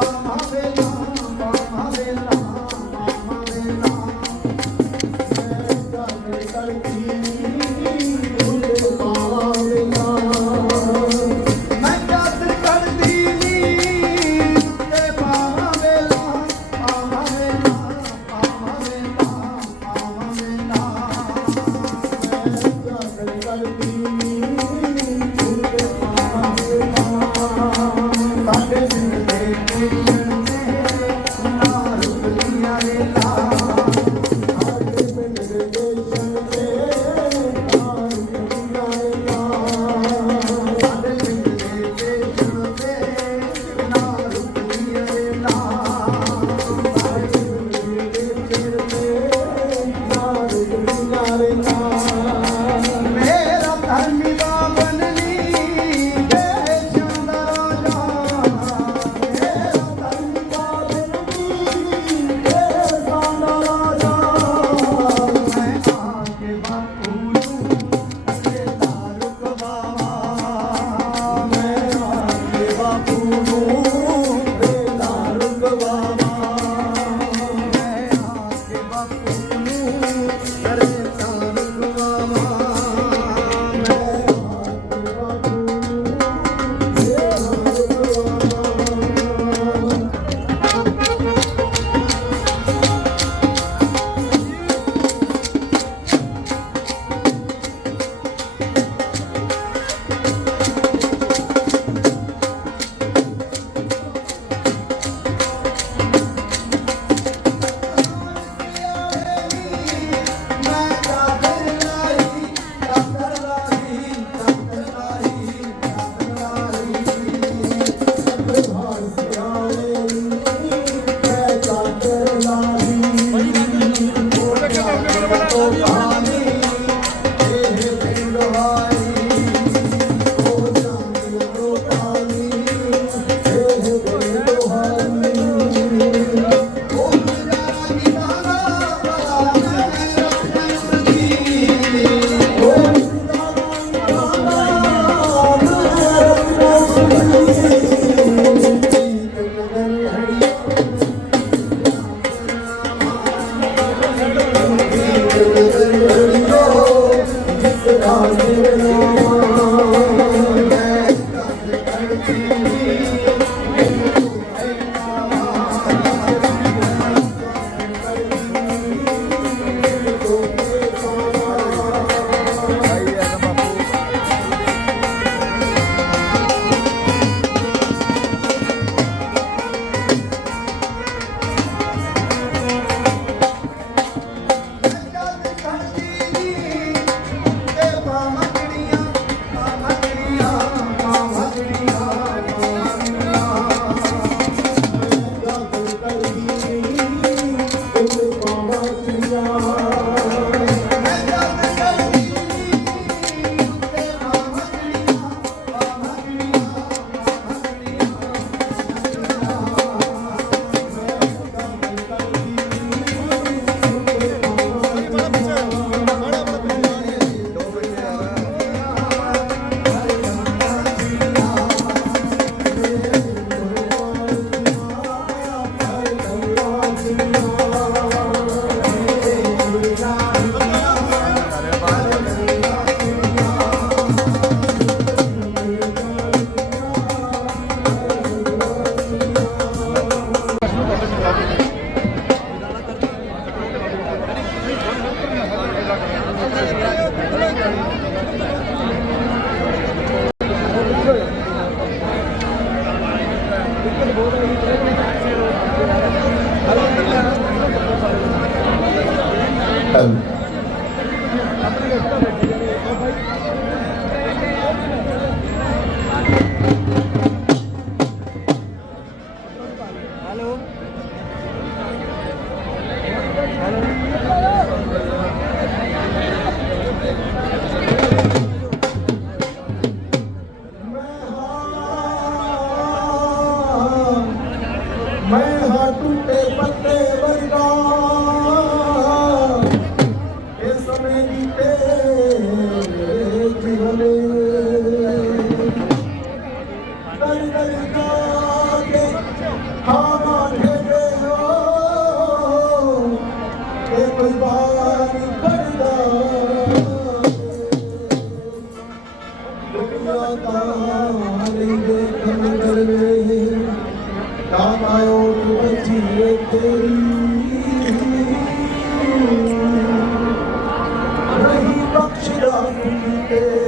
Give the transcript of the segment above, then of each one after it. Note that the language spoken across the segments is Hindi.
I'm Mama, Mama, కాదు मैं हाथों पे पत्थर खनन कर रहे काम आयो तो बची तेरी नहीं बख्श रहा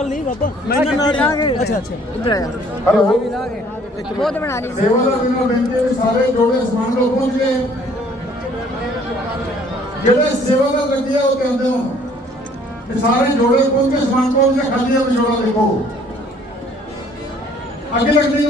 ਨਾਲ ਨਹੀਂ ਬਾਬਾ ਮੈਂ ਇਹਨਾਂ ਨਾਲ ਅੱਛਾ ਅੱਛਾ ਇੱਧਰ ਆ ਹੈਲੋ ਬਹੁਤ ਬਣਾ ਲਈ ਸੀ ਸੇਵਾ ਦਾ ਬਿਨਾਂ ਬੰਦੇ ਸਾਰੇ ਜੋੜੇ ਸਮਾਨ ਲੋ ਪਹੁੰਚ ਗਏ ਜਿਹੜੇ ਸੇਵਾ ਦਾ ਲੱਗਿਆ ਉਹ ਕਹਿੰਦੇ ਹੋ ਇਹ ਸਾਰੇ ਜੋੜੇ ਪਹੁੰਚੇ ਸਮਾਨ ਪਹੁੰਚ ਗਿਆ ਖਾਲੀ ਆ ਵਿਛੋੜਾ ਦੇਖੋ ਅੱਗੇ ਲੱਗਦੀ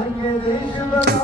देश बना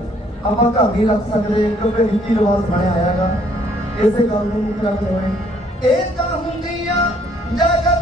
ਆਪਾਂ ਘਰ ਨਹੀਂ ਰੱਖ ਸਕਦੇ ਕਿਉਂਕਿ ਰੀਤੀ ਰਿਵਾਜ ਬਣਿਆ ਆਇਆਗਾ ਇਸੇ ਗੱਲ ਨੂੰ ਮੁੱਖ ਰੱਖਦੇ ਹੋਏ ਇਹ ਤਾਂ ਹੁੰਦੀਆਂ ਜਗਤ